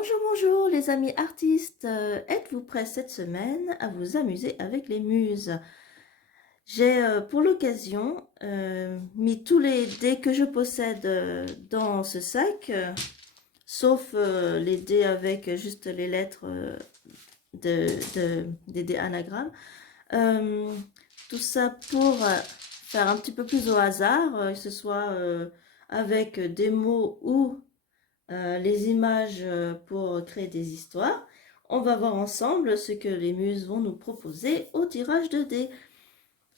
Bonjour, bonjour les amis artistes, êtes-vous prêts cette semaine à vous amuser avec les muses? J'ai pour l'occasion mis tous les dés que je possède dans ce sac, sauf les dés avec juste les lettres des dés anagrammes. Tout ça pour faire un petit peu plus au hasard, que ce soit avec des mots ou les images pour créer des histoires. On va voir ensemble ce que les muses vont nous proposer au tirage de dés.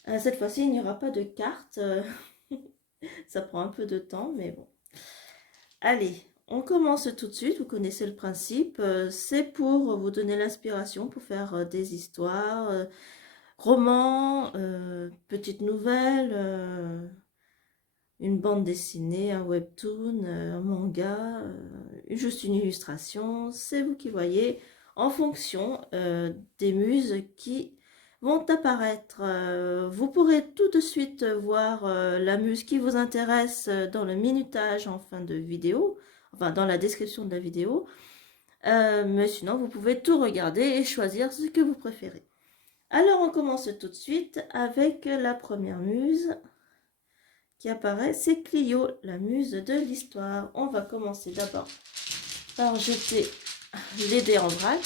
Cette fois-ci, il n'y aura pas de cartes. Ça prend un peu de temps, mais bon. Allez, on commence tout de suite. Vous connaissez le principe. C'est pour vous donner l'inspiration pour faire des histoires, romans, petites nouvelles, une bande dessinée, un webtoon, un manga, juste une illustration, c'est vous qui voyez, en fonction des muses qui vont apparaître. Vous pourrez tout de suite voir la muse qui vous intéresse dans le minutage en fin de vidéo, enfin dans la description de la vidéo, mais sinon vous pouvez tout regarder et choisir ce que vous préférez. Alors on commence tout de suite avec la première muse qui apparaît, c'est Clio, la muse de l'histoire. On va commencer d'abord par jeter les dés en vrac.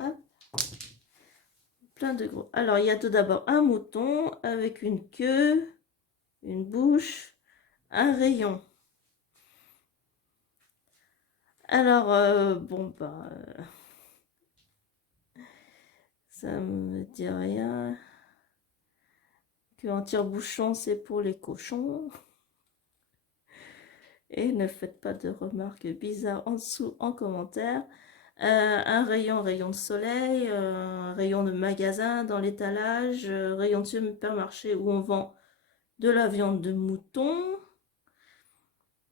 Hop. Plein de gros. Alors, il y a tout d'abord un mouton avec une queue, une bouche, un rayon. Alors, bon, bah, ça me dit rien. Que en tire-bouchon, c'est pour les cochons. Et ne faites pas de remarques bizarres en dessous en commentaire. Un rayon de soleil, un rayon de magasin dans l'étalage, rayon de supermarché où on vend de la viande de mouton,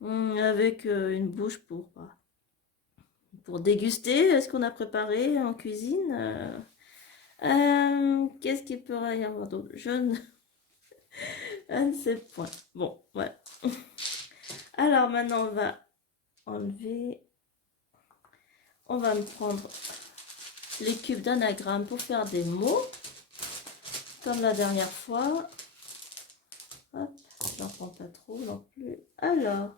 avec une bouche pour déguster ce qu'on a préparé en cuisine. Qu'est-ce qu'il peut y avoir d'autre? Je ne sais point. Bon, ouais. Alors maintenant, on va enlever. On va me prendre les cubes d'anagramme pour faire des mots, comme la dernière fois. Hop, j'en prends pas trop non plus. Alors,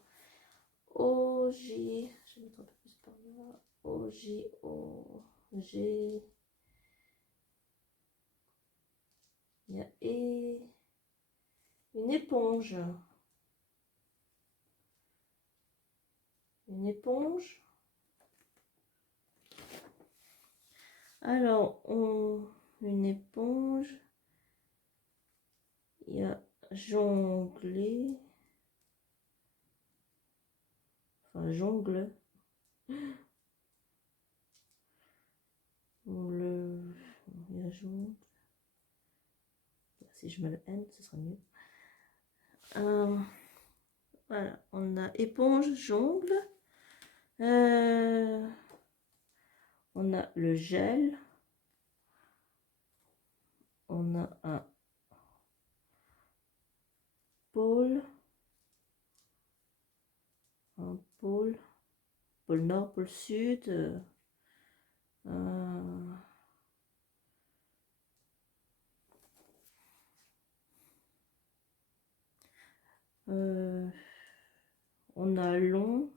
O-J, je vais mettre un peu plus par là. O-J-O-G. Il y a une éponge. Une éponge. Alors, une éponge. Il y a jongler. Enfin, jongle. Il y a jongle. Si je mets le N, ce sera mieux. Voilà, on a éponge, jongle. On a le gel. On a un pôle. Un pôle. Pôle nord, pôle sud. On a long.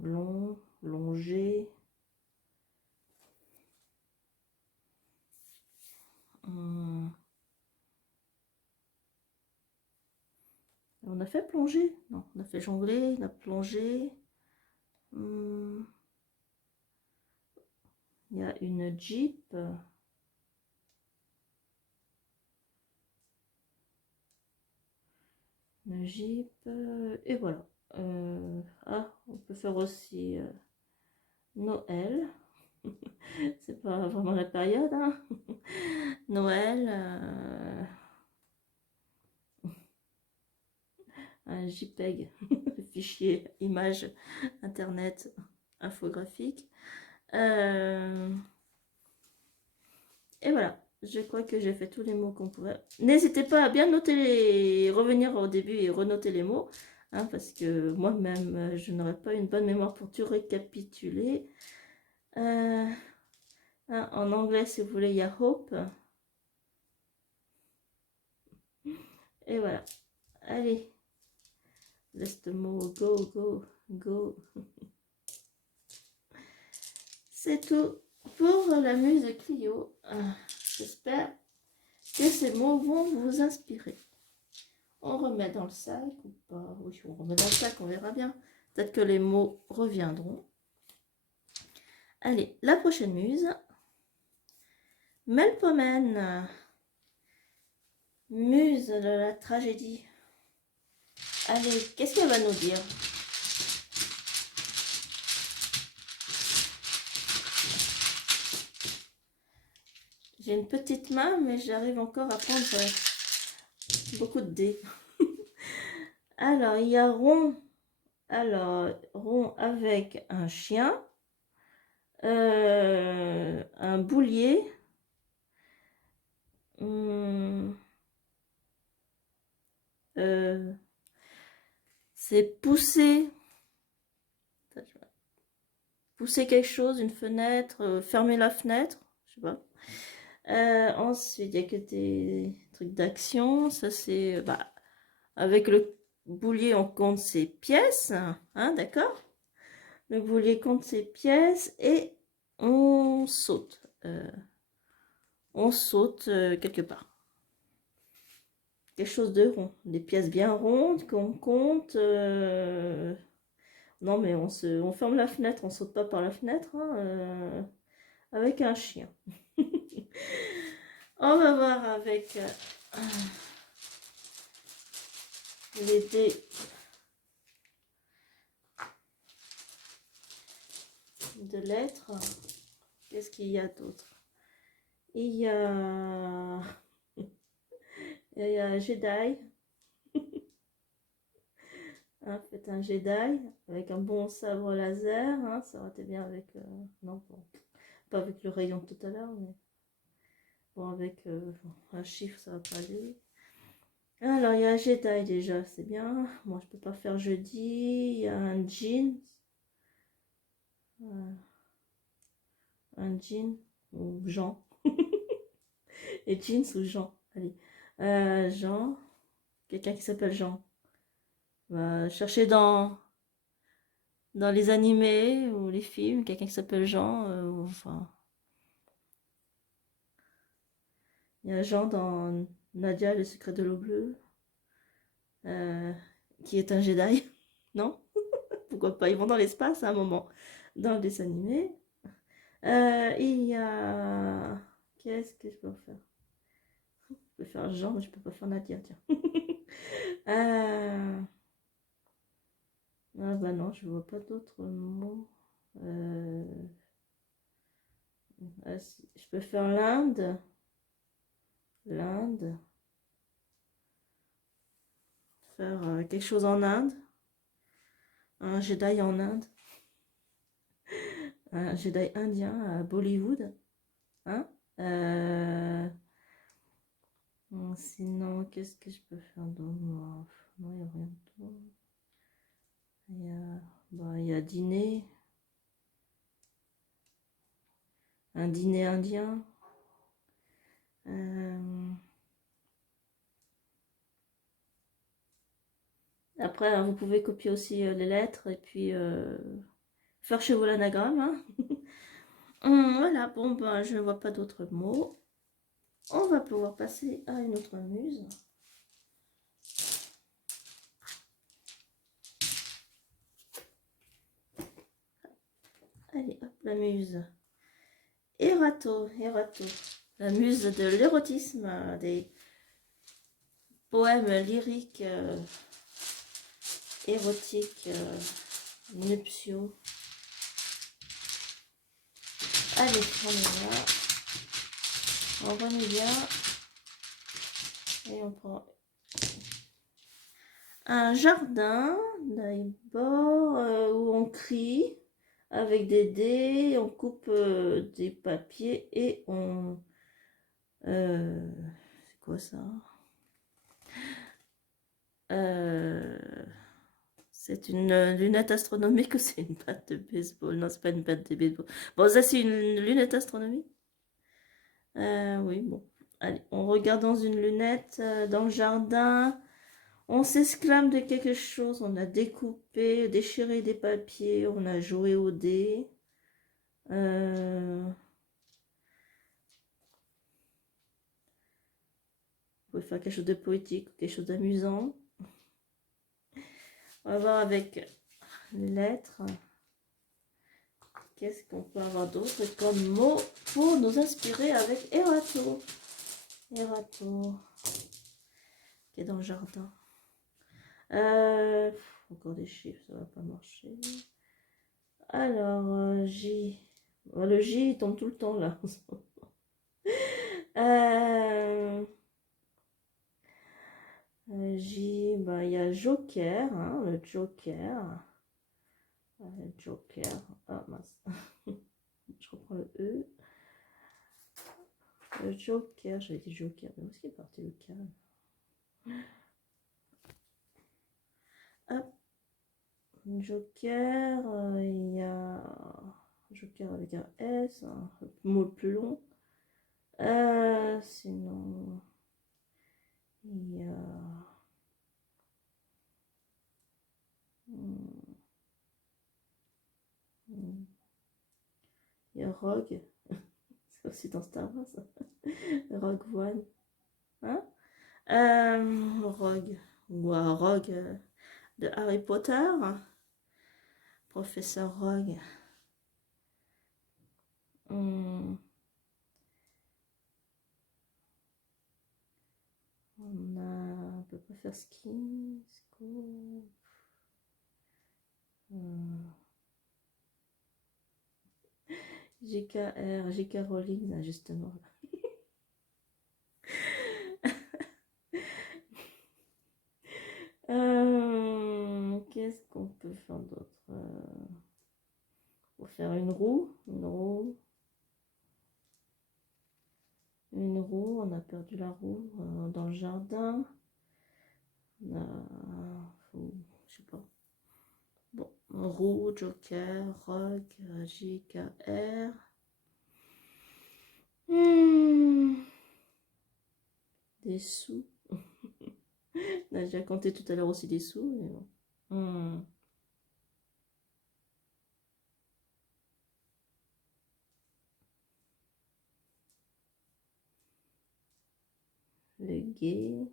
Long, longé. On a fait plonger? Non, on a fait jongler, on a plongé. Il y a une Jeep. Une Jeep. Et voilà. On peut faire aussi Noël. C'est pas vraiment la période, hein. Noël. Un JPEG, fichier image internet infographique. Et voilà. Je crois que j'ai fait tous les mots qu'on pourrait. N'hésitez pas à bien noter les... revenir au début et renoter les mots, hein, parce que moi-même, je n'aurais pas une bonne mémoire pour tout récapituler. Hein, en anglais, si vous voulez, il y a hope. Et voilà. Allez, laisse le mot go, go, go. C'est tout pour la muse de Clio. J'espère que ces mots vont vous inspirer. On remet dans le sac ou pas? Oui, on remet dans le sac, on verra bien. Peut-être que les mots reviendront. Allez, la prochaine muse. Melpomène, muse de la tragédie. Allez, qu'est-ce qu'elle va nous dire? J'ai une petite main, mais j'arrive encore à prendre beaucoup de dés. Alors, il y a rond. Alors, rond avec un chien. Un boulier. C'est pousser. Pousser quelque chose, une fenêtre, fermer la fenêtre. Je sais pas. Ensuite, il n'y a que des trucs d'action. Ça, c'est... Bah, avec le boulier, on compte ses pièces. Hein, d'accord? Le boulier compte ses pièces et on saute. Quelque part. Quelque chose de rond. Des pièces bien rondes qu'on compte. Non, mais on ferme la fenêtre. On saute pas par la fenêtre. Hein, avec un chien. On va voir avec les dés de lettres. Qu'est-ce qu'il y a d'autre? Il y a... Il y a Jedi. Hein, faites un Jedi avec un bon sabre laser. Hein, ça aurait été bien avec... non, bon, pas avec le rayon tout à l'heure, mais... Bon, avec un chiffre, ça va pas aller. Alors, il y a un Jedi déjà, c'est bien. Moi, je peux pas faire jeudi. Il y a un jean. Un jean ou Jean. Et jeans ou Jean. Allez. Jean. Quelqu'un qui s'appelle Jean. Va chercher dans les animés ou les films, quelqu'un qui s'appelle Jean. Enfin, il y a Jean dans Nadia, le secret de l'eau bleue, qui est un Jedi. Non? Pourquoi pas? Ils vont dans l'espace à un moment dans les animés. Il y a... Qu'est-ce que je peux faire? Je peux faire Jean, mais je peux pas faire Nadia, tiens. Ah bah non, je vois pas d'autres mots. Je peux faire l'Inde. L'Inde. Faire quelque chose en Inde. Un Jedi en Inde. Un Jedi indien à Bollywood. Hein? Sinon, qu'est-ce que je peux faire d'autre? Non, il n'y a rien d'autre. Il y a dîner. Un dîner indien. Après, hein, vous pouvez copier aussi les lettres et puis faire chez vous l'anagramme. Hein. Voilà, bon, ben, je ne vois pas d'autres mots. On va pouvoir passer à une autre muse. Allez, hop, la muse. Erato, la muse de l'érotisme, des poèmes lyriques, érotiques, nuptiaux. Allez, on est là. On remet bien. Et on prend un jardin d'abord où on crie avec des dés, on coupe des papiers et on C'est quoi ça? Euh, c'est une lunette astronomique ou c'est une batte de baseball? Non, c'est pas une batte de baseball. Bon, ça c'est une lunette astronomique? Oui, bon. Allez, on regarde dans une lunette, dans le jardin. On s'exclame de quelque chose. On a découpé, déchiré des papiers. On a joué au dé. Vous pouvez faire quelque chose de poétique, quelque chose d'amusant. On va voir avec les lettres. Qu'est-ce qu'on peut avoir d'autre comme mot pour nous inspirer avec Erato? Erato, qui est dans le jardin. Encore des chiffres, ça va pas marcher. Alors, J. Bon, le J, il tombe tout le temps là. J, bah, il y a Joker, hein, le Joker. Joker. Ah mince. Je reprends le E. Le Joker, j'avais dit Joker, mais où est-ce qu'il est parti le calme? Hop. Joker, il y a Joker avec un S, un mot plus long. Sinon, il y a il y a Rogue, c'est aussi dans Star Wars. Rogue One, hein? Rogue, ou un Rogue de Harry Potter, professeur Rogue. On peut pas faire ski, school. JKR, JK Rowling, là, justement. Qu'est-ce qu'on peut faire d'autre? Pour faire une roue, on a perdu la roue dans le jardin. On a, je sais pas. Bon, roue, joker, rogue, JKR. Des sous. On a déjà compté tout à l'heure aussi des sous, mais bon. Le gay.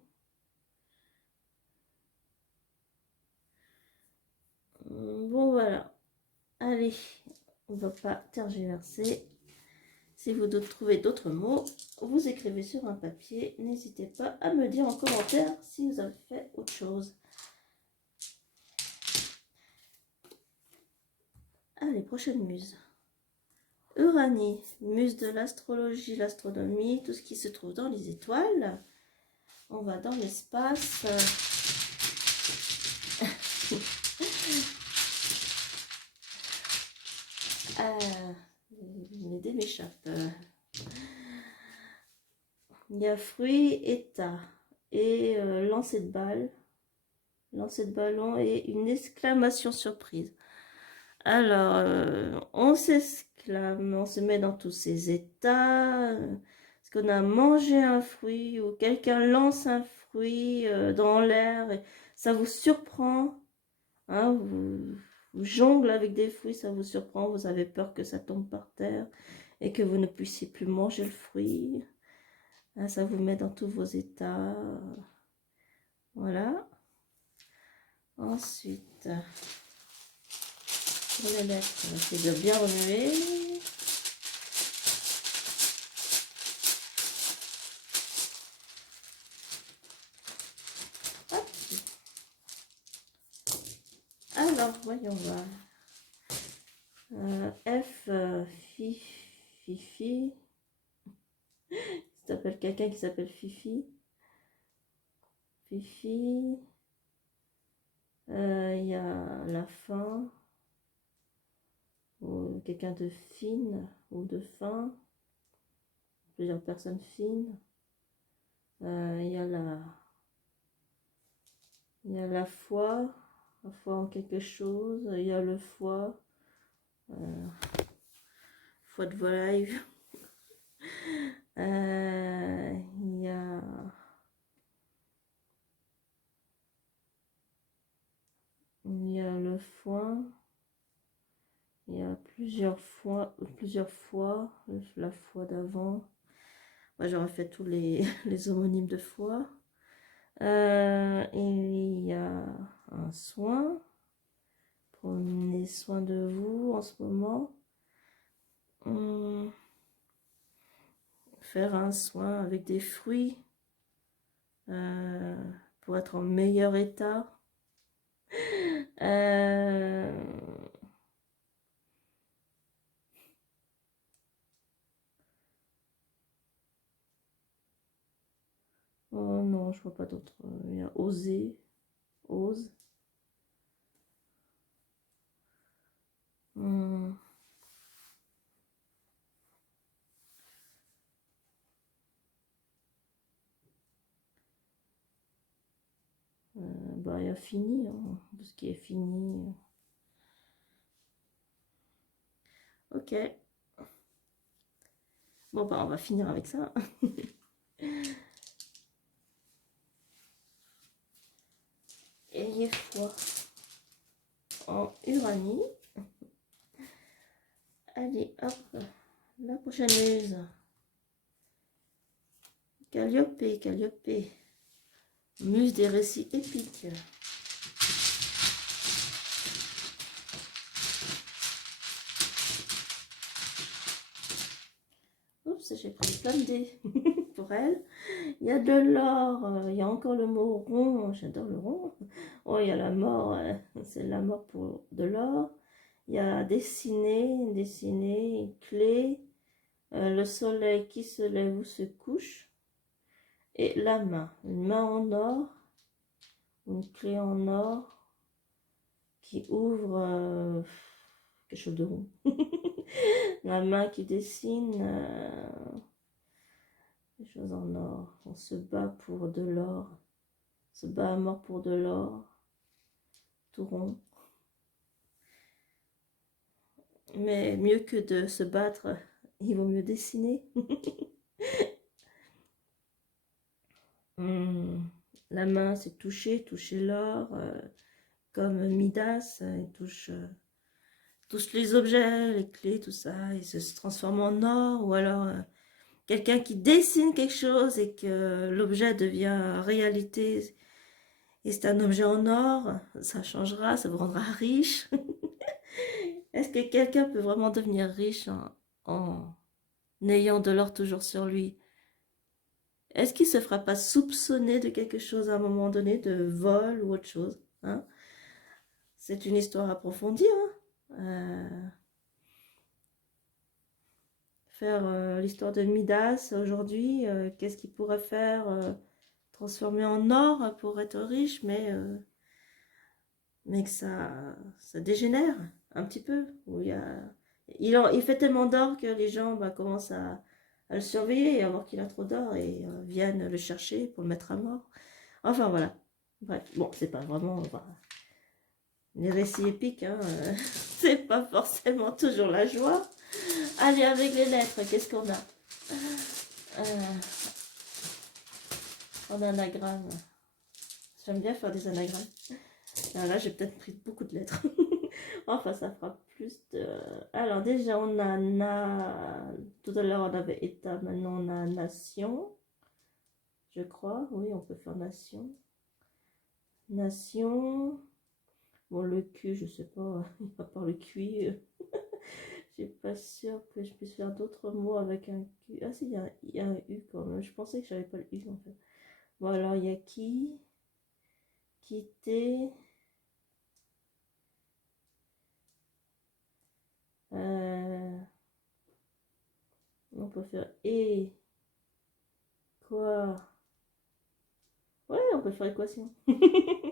Bon, voilà. Allez, on va pas tergiverser. Si vous trouvez d'autres mots, vous écrivez sur un papier. N'hésitez pas à me dire en commentaire si vous avez fait autre chose. Allez, prochaine muse. Uranie, muse de l'astrologie, l'astronomie, tout ce qui se trouve dans les étoiles. On va dans l'espace. L'idée m'échappe. Il y a fruits, état et lancer de balle, lancer de ballon et une exclamation surprise. Alors, on s'exclame, on se met dans tous ces états. Est-ce qu'on a mangé un fruit ou quelqu'un lance un fruit dans l'air et ça vous surprend, hein, vous jonglez avec des fruits, ça vous surprend, vous avez peur que ça tombe par terre et que vous ne puissiez plus manger le fruit. Hein, ça vous met dans tous vos états. Voilà. Ensuite, pour les lettres, on va essayer de bien remuer. Hop. Alors, voyons voir. F, Fifi. Tu t'appelles quelqu'un qui s'appelle Fifi. Fifi. Il y a la fin. Ou quelqu'un de fine ou de fin. plusieurs personnes fines. Il y a la foi en quelque chose. Il y a le foie, foie de volaille. Il y a le foin. Il y a plusieurs fois, la fois d'avant. Moi, j'aurais fait tous les, les homonymes de foi. Il y a un soin. Prenez soin de vous en ce moment. Faire un soin avec des fruits pour être en meilleur état. Oh non, je vois pas d'autres. Il y a oser, ose. Bah, il y a fini, hein, tout ce qui est fini. Ok. Bon, bah, on va finir avec ça. Ayez foi en Uranie. Allez, hop. La prochaine muse. Calliope, Calliope. Muse des récits épiques. Oups, j'ai pris plein de dés pour elle. Il y a de l'or, il y a encore le mot rond, j'adore le rond. Oh, il y a la mort, c'est la mort pour de l'or. Il y a dessiner, clé, le soleil qui se lève ou se couche. Et la main, une main en or, une clé en or qui ouvre quelque chose de rond. La main qui dessine des choses en or. On se bat pour de l'or. On se bat à mort pour de l'or. Tout rond. Mais mieux que de se battre, il vaut mieux dessiner. La main, c'est toucher l'or. Comme Midas, il touche les objets, les clés, tout ça. Il se transforme en or. Ou alors quelqu'un qui dessine quelque chose et que l'objet devient réalité. Et c'est un objet en or. Ça changera, ça vous rendra riche. Est-ce que quelqu'un peut vraiment devenir riche en ayant de l'or toujours sur lui? Est-ce qu'il ne se fera pas soupçonner de quelque chose à un moment donné, de vol ou autre chose, hein? C'est une histoire approfondie, hein. Faire l'histoire de Midas aujourd'hui, qu'est-ce qu'il pourrait faire? Transformer en or pour être riche, mais que ça dégénère un petit peu. Où il fait tellement d'or que les gens commencent à le surveiller et à voir qu'il a trop d'or et viennent le chercher pour le mettre à mort. Enfin voilà. Bref, bon, c'est pas vraiment... Enfin, les récits épiques, hein, c'est pas forcément toujours la joie. Allez, avec les lettres, qu'est-ce qu'on a? En anagramme. J'aime bien faire des anagrammes. Là, j'ai peut-être pris beaucoup de lettres. Enfin, ça fera plus de... Alors, déjà, on a tout à l'heure, on avait état. Maintenant, on a nation. Je crois. Oui, on peut faire nation. Nation. Bon, le cul, je sais pas. À part le QI, je suis pas sûre que je puisse faire d'autres mots avec un Q. Ah, si, il y a un U quand même. Je pensais que j'avais pas le U en fait. Bon, alors, il y a qui? Quitter. On peut faire et quoi? Ouais, on peut faire équation.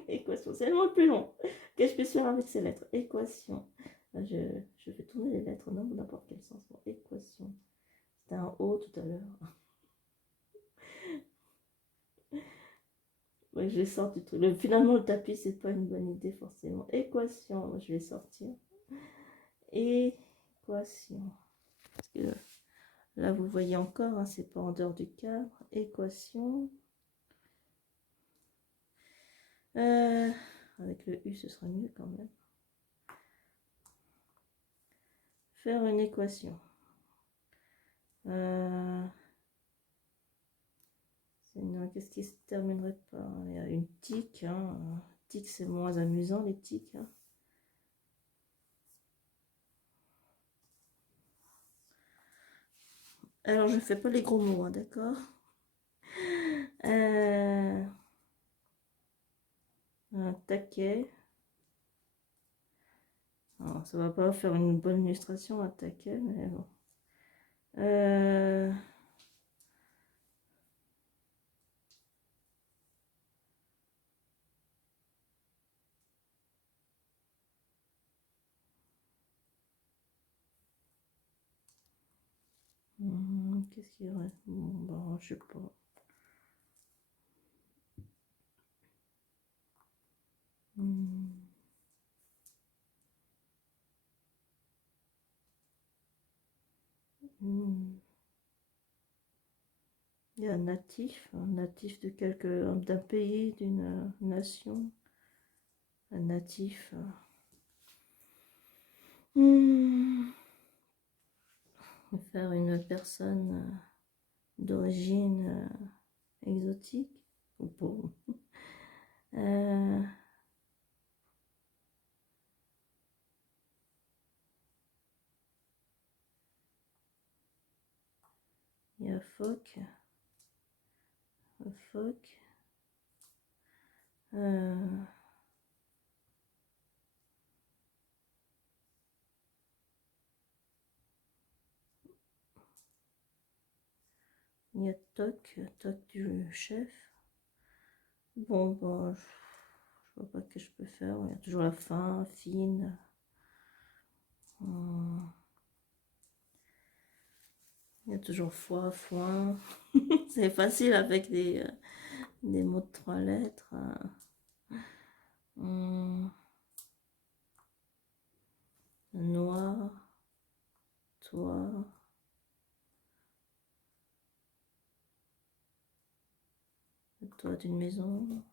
Équation, c'est le mot le plus long que je puisse faire avec ces lettres. Équation. Je vais tourner les lettres, non, n'importe quel sens. Bon, équation. C'était un O tout à l'heure. Ouais, je vais sortir du truc. Finalement, le tapis, c'est pas une bonne idée forcément. Équation, je vais sortir. Équation. Parce que là, vous voyez encore, hein, c'est pas en dehors du cadre. Équation. Avec le U, ce sera mieux quand même. Faire une équation. Qu'est-ce qui se terminerait par? Il y a une tique. Hein. Tique, c'est moins amusant, les tiques. Hein. Alors, je fais pas les gros mots, hein, d'accord? Un taquet. Alors, ça va pas faire une bonne illustration, un taquet, mais bon. Qu'est-ce qu'il y aurait? Bon, je sais pas. Il y a un natif de d'un pays, d'une nation, un natif. Faire une personne d'origine exotique ou pauvre. Il y a phoque. Phoque. Il y a toc du chef. Bon, bah, je vois pas ce que je peux faire. Il y a toujours la fin, fine. Il y a toujours foi, foin. C'est facile avec des mots de 3 lettres. Noir, toi. Le toit d'une maison.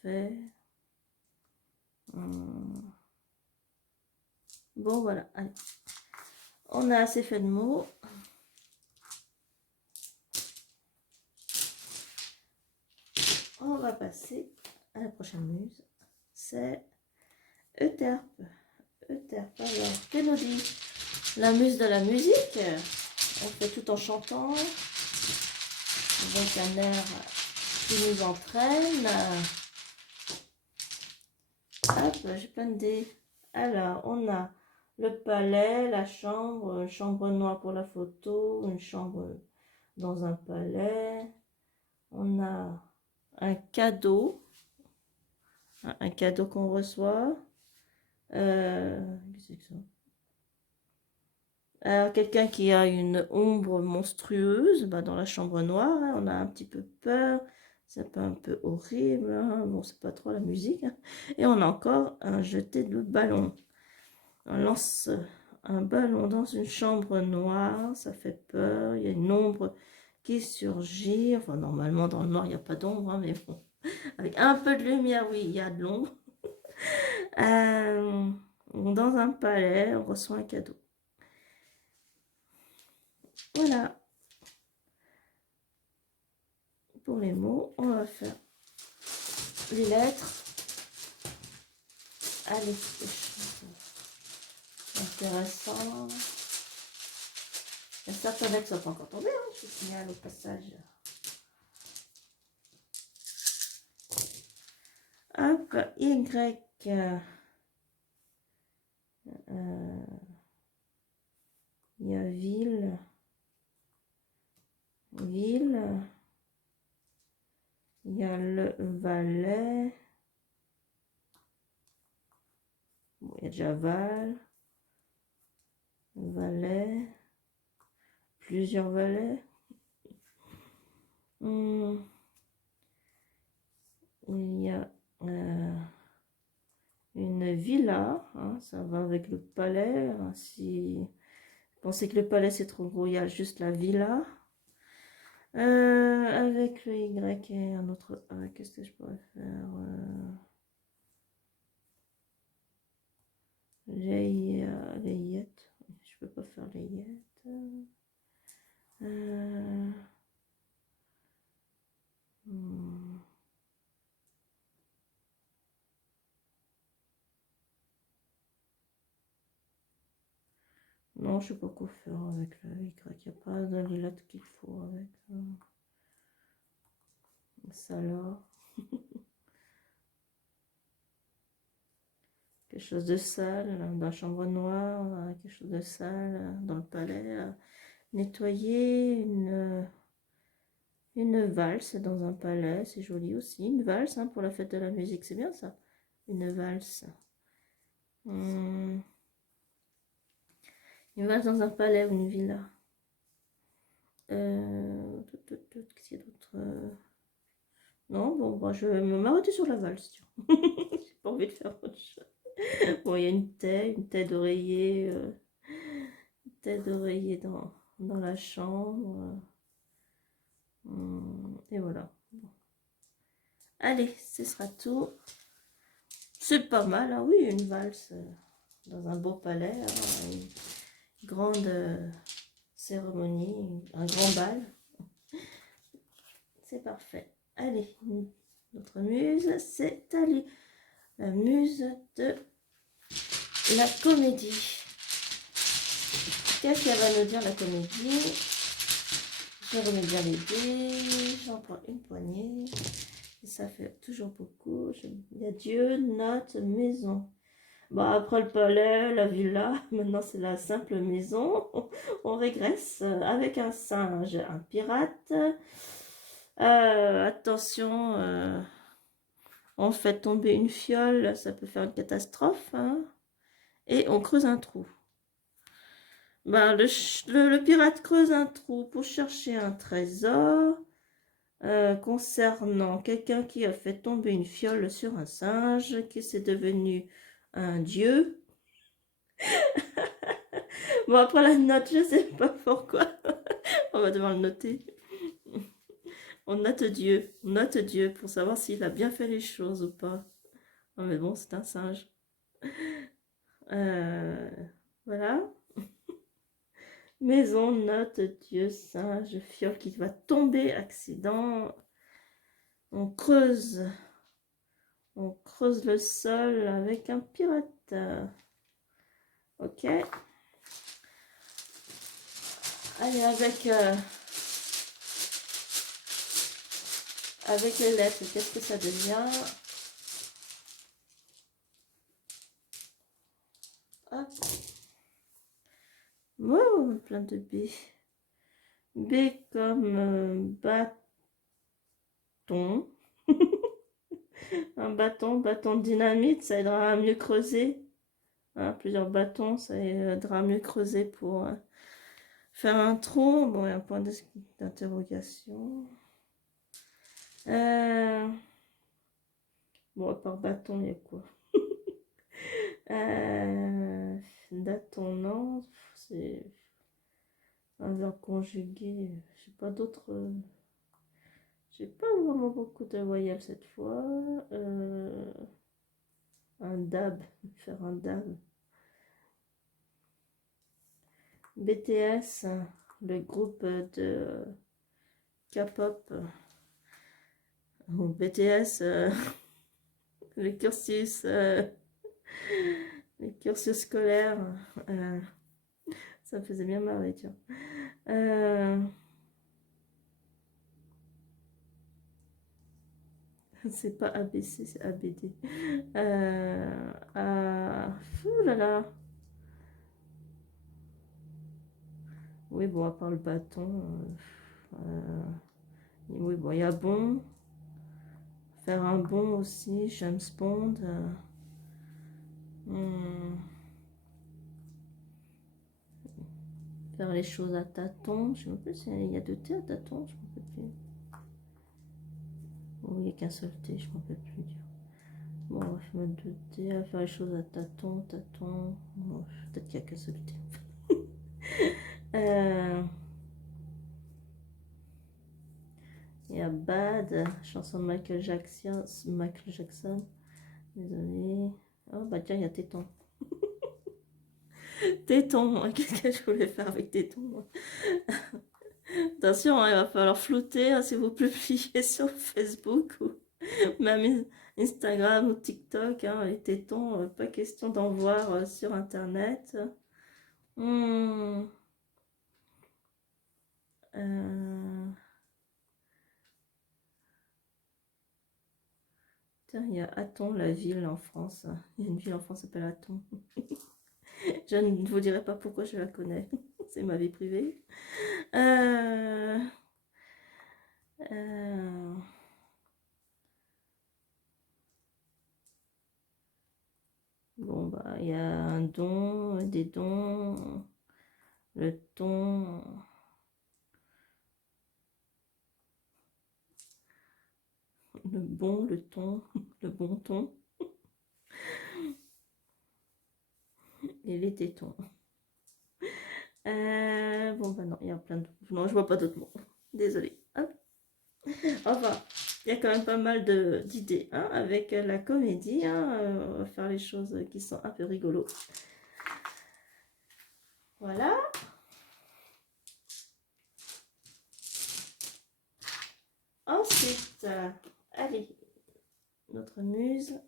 Fait. Bon, voilà. Allez. On a assez fait de mots. On va passer à la prochaine muse. C'est Euterpe. Euterpe. Alors, qu'elle nous dit? La muse de la musique. On fait tout en chantant. Avec un air qui nous entraîne. Hop, j'ai plein d'idées. Alors, on a le palais, la chambre, une chambre noire pour la photo, une chambre dans un palais. On a un cadeau qu'on reçoit. Qu'est-ce que c'est que ça? Alors, quelqu'un qui a une ombre monstrueuse dans la chambre noire, hein, on a un petit peu peur, c'est un peu horrible, hein. Bon, c'est pas trop la musique. Hein. Et on a encore un jeté de ballon. On lance un ballon dans une chambre noire, ça fait peur, il y a une ombre qui surgit. Enfin, normalement, dans le noir, il n'y a pas d'ombre, hein, mais bon, avec un peu de lumière, oui, il y a de l'ombre. Dans un palais, on reçoit un cadeau. Voilà. Pour les mots, on va faire les lettres. Allez, c'est intéressant. Il y a certaines lettres qui sont pas encore tombées, hein, je vous signale au passage. Hop, Y. Il y a ville. Ville. Il y a le Valais. Il y a déjà Val, Valet, plusieurs valets. Il y a une villa, hein, ça va avec le palais. Hein, si vous pensez que le palais c'est trop gros, il y a juste la villa. Avec le Y et un autre A, qu'est-ce que je pourrais faire les yettes. Je peux pas faire les yettes. Hmm. Non, je sais pas quoi faire avec le Y. Il n'y a pas de lettres qu'il faut avec ça là. Quelque chose de sale dans la chambre noire, quelque chose de sale dans le palais. Nettoyer une valse dans un palais, c'est joli aussi. Une valse hein, pour la fête de la musique, c'est bien ça. Une valse. Une valse dans un palais ou une villa. Qu'est-ce qu'il y a d'autre Non, bon, bah, je vais m'arrêter sur la valse. J'ai pas envie de faire autre chose. Bon, il y a une taie d'oreiller. Une taie d'oreiller dans la chambre. Et voilà. Bon. Allez, ce sera tout. C'est pas mal, hein, oui, une valse dans un beau palais, hein, une grande cérémonie, un grand bal. C'est parfait. Allez, notre muse, c'est Ali, la muse de la comédie. Qu'est-ce qu'elle va nous dire, la comédie? Je remets bien les dés, j'en prends une poignée. Et ça fait toujours beaucoup. Il y a Dieu, note, maison. Bon, après le palais, la villa, maintenant c'est la simple maison. On régresse avec un singe, un pirate. Attention, on fait tomber une fiole, ça peut faire une catastrophe. Hein. Et on creuse un trou. Ben, le pirate creuse un trou pour chercher un trésor concernant quelqu'un qui a fait tomber une fiole sur un singe, qui s'est devenu un dieu. Bon, après la note, je sais pas pourquoi. On va devoir le noter. On note Dieu pour savoir s'il a bien fait les choses ou pas. Non, mais bon, c'est un singe. Voilà. Maison, note Dieu, singe, fiole qui va tomber, accident. On creuse. On creuse le sol avec un pirate. Ok. Allez, avec les lettres, qu'est-ce que ça devient? Hop. Wow, plein de B. B comme bâton. Un bâton de dynamite, ça aidera à mieux creuser. Hein, plusieurs bâtons, ça aidera à mieux creuser pour faire un trou. Bon, il y a un point d'interrogation. Bon, à part bâton, il y a quoi? Daton, non. C'est un verbe conjugué. Je sais pas d'autres. J'ai pas vraiment beaucoup de voyelles cette fois. Un dab. Faire un dab. BTS, le groupe de K-pop. BTS, le cursus scolaire. Ça me faisait bien marrer, tiens. C'est pas ABC, c'est ABD. Ouh là là. Oui, bon, à part le bâton. Oui, bon, il y a bon. Faire un bon aussi, James Bond. Hmm. Faire les choses à tâtons. Je ne sais pas s'il y a deux thés à tâtons. Je ne sais plus. Oh, il n'y a qu'un seul thé, je ne peux plus dire. Bon, on va mettre deux thés à faire les choses à tâtons, tâtons. Bon, peut-être qu'il n'y a qu'un seul thé. Il y a Bad, chanson de Michael Jackson. Michael Jackson. Désolé. Oh, bah tiens, il y a Téton. Téton, qu'est-ce que je voulais faire avec Téton? Attention, hein, il va falloir flouter hein, si vous publiez sur Facebook ou même Instagram ou TikTok. Hein, les tétons, pas question d'en voir sur Internet. Hmm, euh, Tiens, il y a Athon, la ville en France. Il y a une ville en France qui s'appelle Athon. Je ne vous dirai pas pourquoi je la connais. C'est ma vie privée. Euh, euh, Bon, bah, il y a un don, des dons, le ton, le bon, le ton, le bon ton et les tétons. Bon, bah non, il y a plein de... Non, je vois pas d'autres mots. Désolée. Hop. Enfin, il y a quand même pas mal d'idées hein, avec la comédie. Hein, on va faire les choses qui sont un peu rigolos. Voilà. Ensuite, allez, notre muse,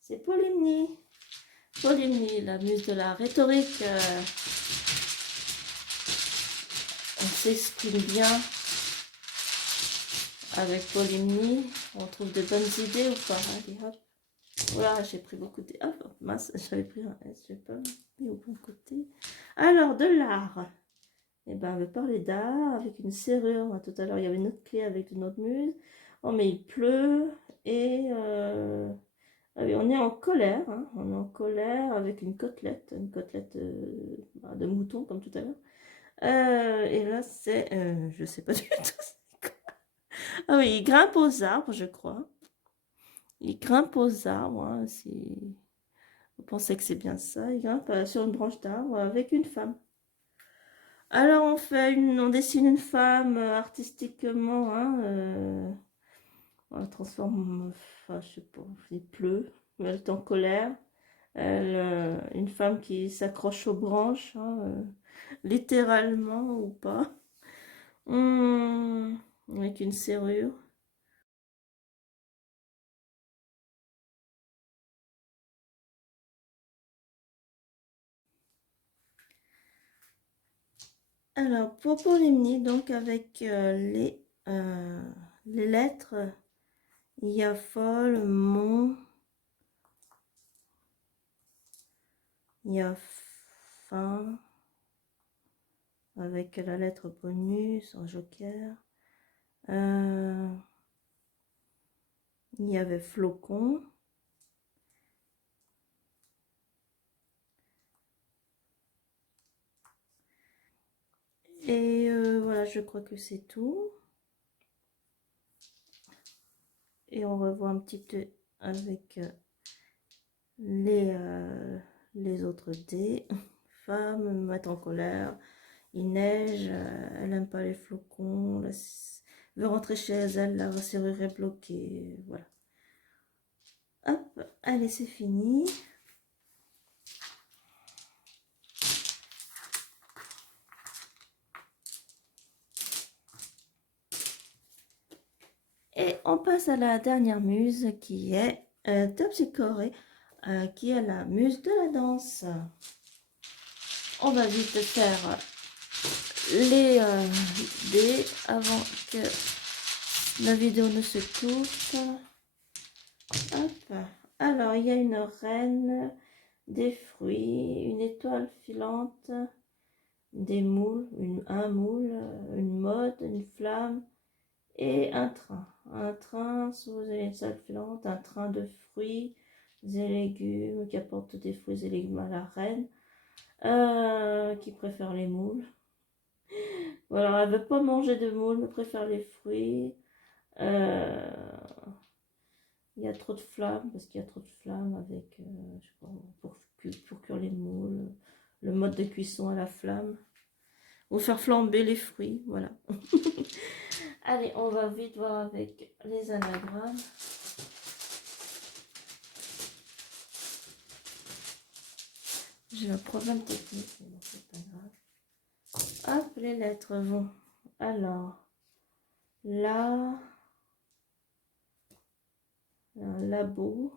c'est Polymnie. Polymnie, la muse de la rhétorique. On s'exprime bien avec Polymnie. On trouve de bonnes idées ou pas? Allez, hop. Voilà, j'ai pris beaucoup de... Hop, mince, j'avais pris un S, je n'ai pas mis au bon côté. Alors, de l'art. Eh ben, on va parler d'art avec une serrure. Tout à l'heure, il y avait une autre clé avec une autre muse. Oh, mais il pleut et ah oui, on est en colère. Hein. On est en colère avec une côtelette de mouton, comme tout à l'heure. Et là, c'est... je sais pas du tout. Ah oui, il grimpe aux arbres, je crois. Il grimpe aux arbres, hein, si vous pensez que c'est bien ça. Il grimpe sur une branche d'arbre avec une femme. Alors on dessine une femme artistiquement, hein, on la transforme, enfin je sais pas, il pleut, mais elle est en colère. Une femme qui s'accroche aux branches, hein, littéralement ou pas, avec une serrure. Alors pour Polymnie, donc avec les lettres, il y a folle, mon, il y a fin, avec la lettre bonus en joker. Il y avait flocon. Et voilà, je crois que c'est tout. Et on revoit un petit peu avec les autres dés. Femme, me mettre en colère. Il neige, elle n'aime pas les flocons. Veut rentrer chez elle, la serrure est bloquée. Voilà. Hop, allez, c'est fini. Et on passe à la dernière muse qui est Terpsichore, qui est la muse de la danse. On va vite faire les dés avant que la vidéo ne se coupe. Hop. Alors, il y a une reine, des fruits, une étoile filante, des moules, un moule, une mode, une flamme et un train. Un train sous une étoile filante, un train de fruits, et légumes, qui apporte des fruits et légumes à la reine, qui préfère les moules. Voilà, elle veut pas manger de moules, mais préfère les fruits. Euh, il y a trop de flammes, parce qu'il y a trop de flammes avec, je sais pas, pour cuire les moules. Le mode de cuisson à la flamme. Ou faire flamber les fruits, voilà. Allez, on va vite voir avec les anagrammes. J'ai un problème technique, mais bon, c'est pas grave. Hop, les lettres vont. Alors, là, un labo,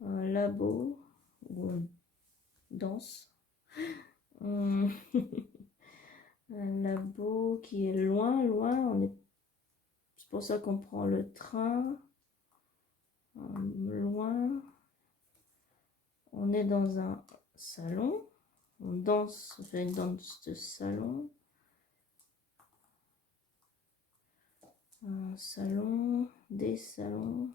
ou on danse. Hum, un labo qui est loin, c'est pour ça qu'on prend le train. Loin. On est dans un salon. On danse, on fait une danse de salon. Un salon, des salons.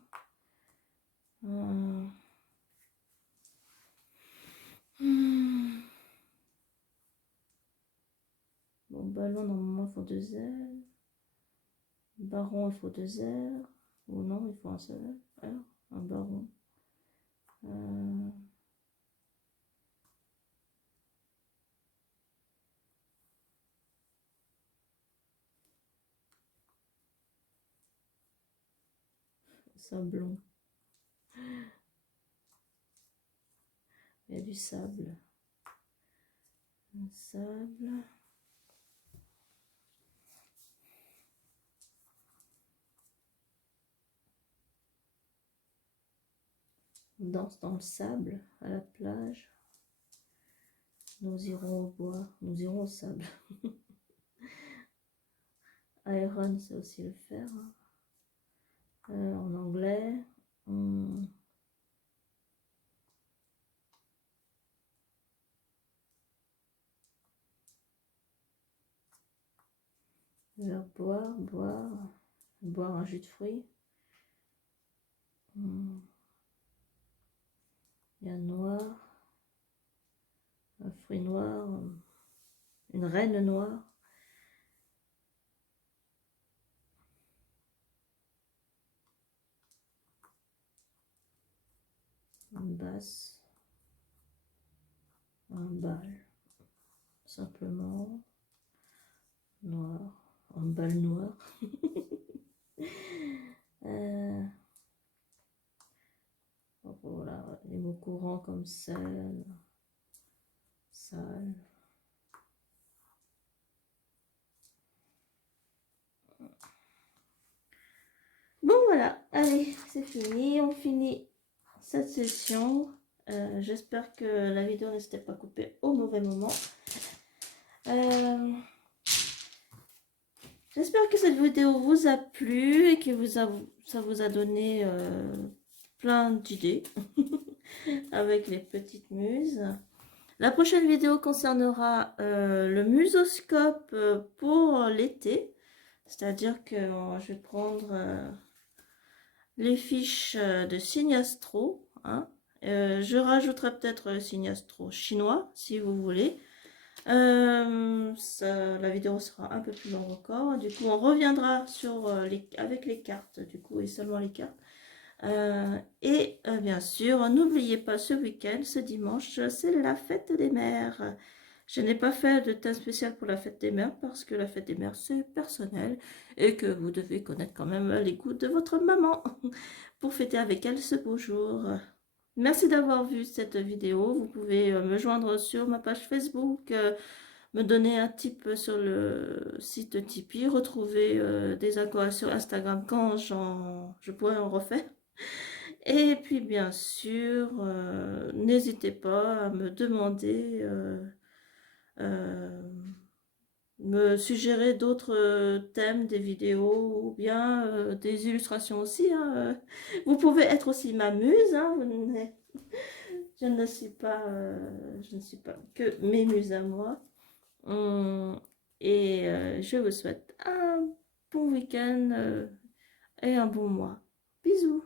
Bon, ballon, normalement, il faut 2 ailes. Baron, il faut 2 ailes. Ou non, il faut un seul aile. Un baron. Sablon. Il y a du sable. Un sable. On danse dans le sable, à la plage. Nous irons au bois, nous irons au sable. Iron, c'est aussi le fer. En anglais. Boire un jus de fruits. Il y a noir, un fruit noir, une reine noire. Une basse, un bal, simplement noir, un bal noir. Voilà, les mots courants comme sel, sale. Bon voilà, allez, c'est fini, on finit cette session. J'espère que la vidéo ne s'était pas coupée au mauvais moment. J'espère que cette vidéo vous a plu et que ça vous a donné plein d'idées avec les petites muses. La prochaine vidéo concernera le musoscope pour l'été. C'est-à-dire que je vais prendre les fiches de signe astro. Hein. Je rajouterai peut-être le signe astro chinois si vous voulez. La vidéo sera un peu plus longue encore. Du coup, on reviendra sur avec les cartes, du coup, et seulement les cartes. Bien sûr, n'oubliez pas ce week-end, ce dimanche, c'est la fête des mères. Je n'ai pas fait de thème spécial pour la fête des mères parce que la fête des mères, c'est personnel et que vous devez connaître quand même les goûts de votre maman pour fêter avec elle ce beau jour. Merci d'avoir vu cette vidéo. Vous pouvez me joindre sur ma page Facebook, me donner un tip sur le site Tipeee, retrouver des accords sur Instagram quand je pourrai en refaire. Et puis bien sûr, n'hésitez pas à me demander, me suggérer d'autres thèmes, des vidéos ou bien des illustrations aussi. Hein. Vous pouvez être aussi ma muse. Hein. Je ne suis pas, je ne suis pas que mes muses à moi. Je vous souhaite un bon week-end et un bon mois. Bisous.